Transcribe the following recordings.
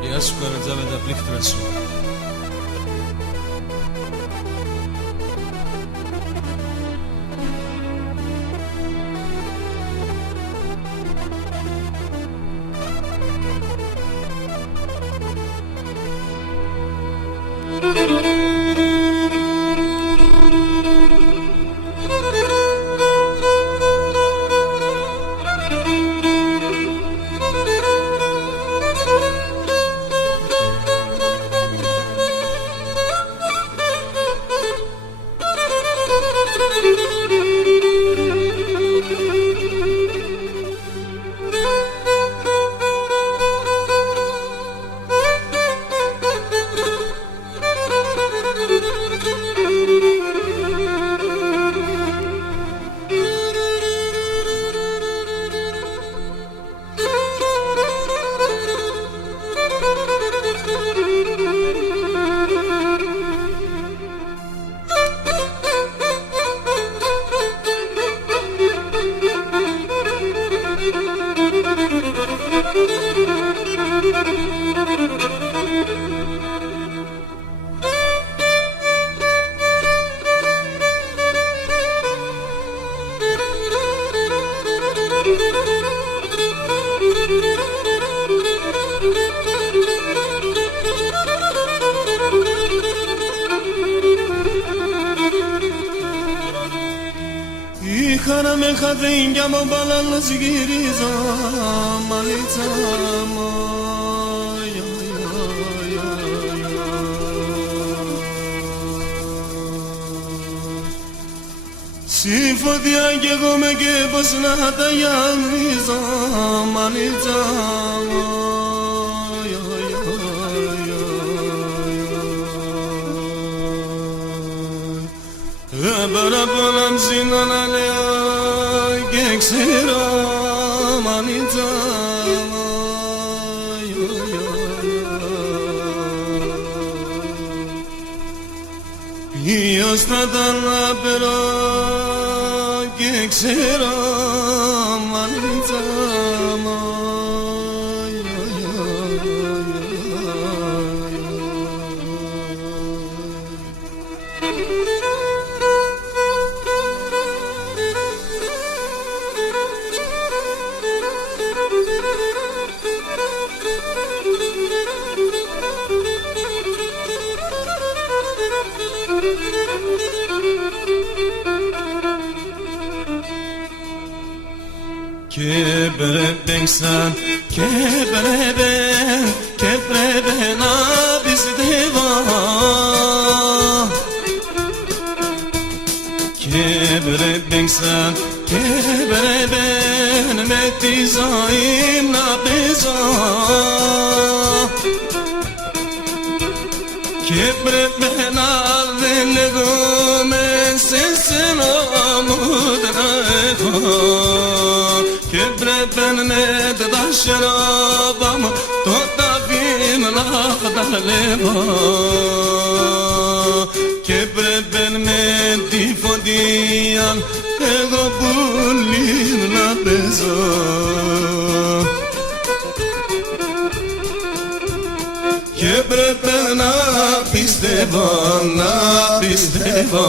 Γεια σου Καρατζά με τα πλήκτρα σου. Είχα με χαδίνια μου μπαλάλας γυρίζω μαλίτσα μου. Στη φωτιά κι εγώ με και πως να τα γιανίζω μαλίτσα μου. Παραπονάμψει να λέω και ξέρω μανίτσα μου. Ποιος θα ήταν να περώ και ξέρω μανίτσα μου. Και πρέπει να πιστεύω. Και πρέπει με τη ζωή να παίζω. Και πρέπει να δεν λέγομαι σε σένα μου τρέχω. Και πρέπει με τα σιρόπα μου το ταφί να χταλεύω. Και πρέπει με τη φωτία εγώ πουλί να παίζω. Και πρέπει να πιστεύω, να πιστεύω.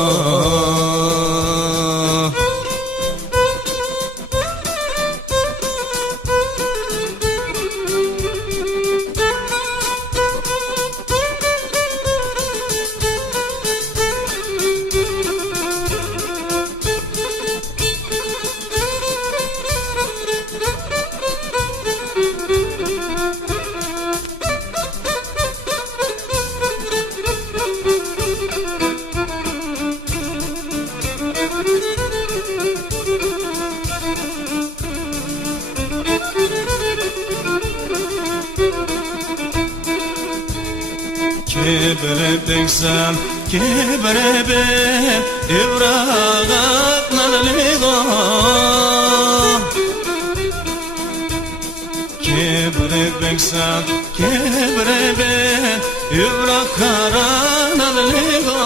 και πρέπει και πρέπει ευράγατ να λέγω και πρέπει και πρέπει ευράχαρα να λέγω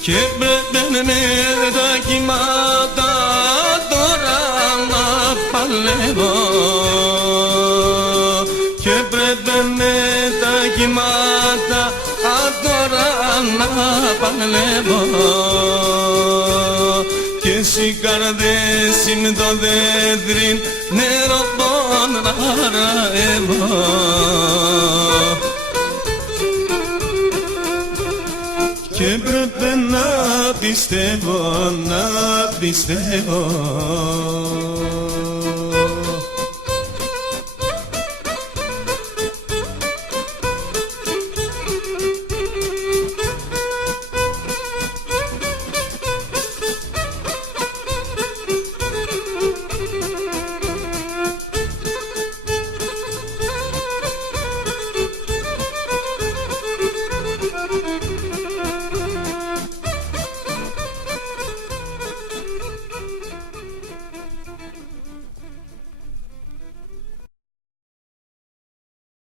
και πρέπει με τα κύματα τώρα να παλεύω και πρέπει με τα κύματα τώρα να παλεύω και εσύ καρδέσι με το δέντριν νερό πόν ραρεύω και πρέπει να πιστεύω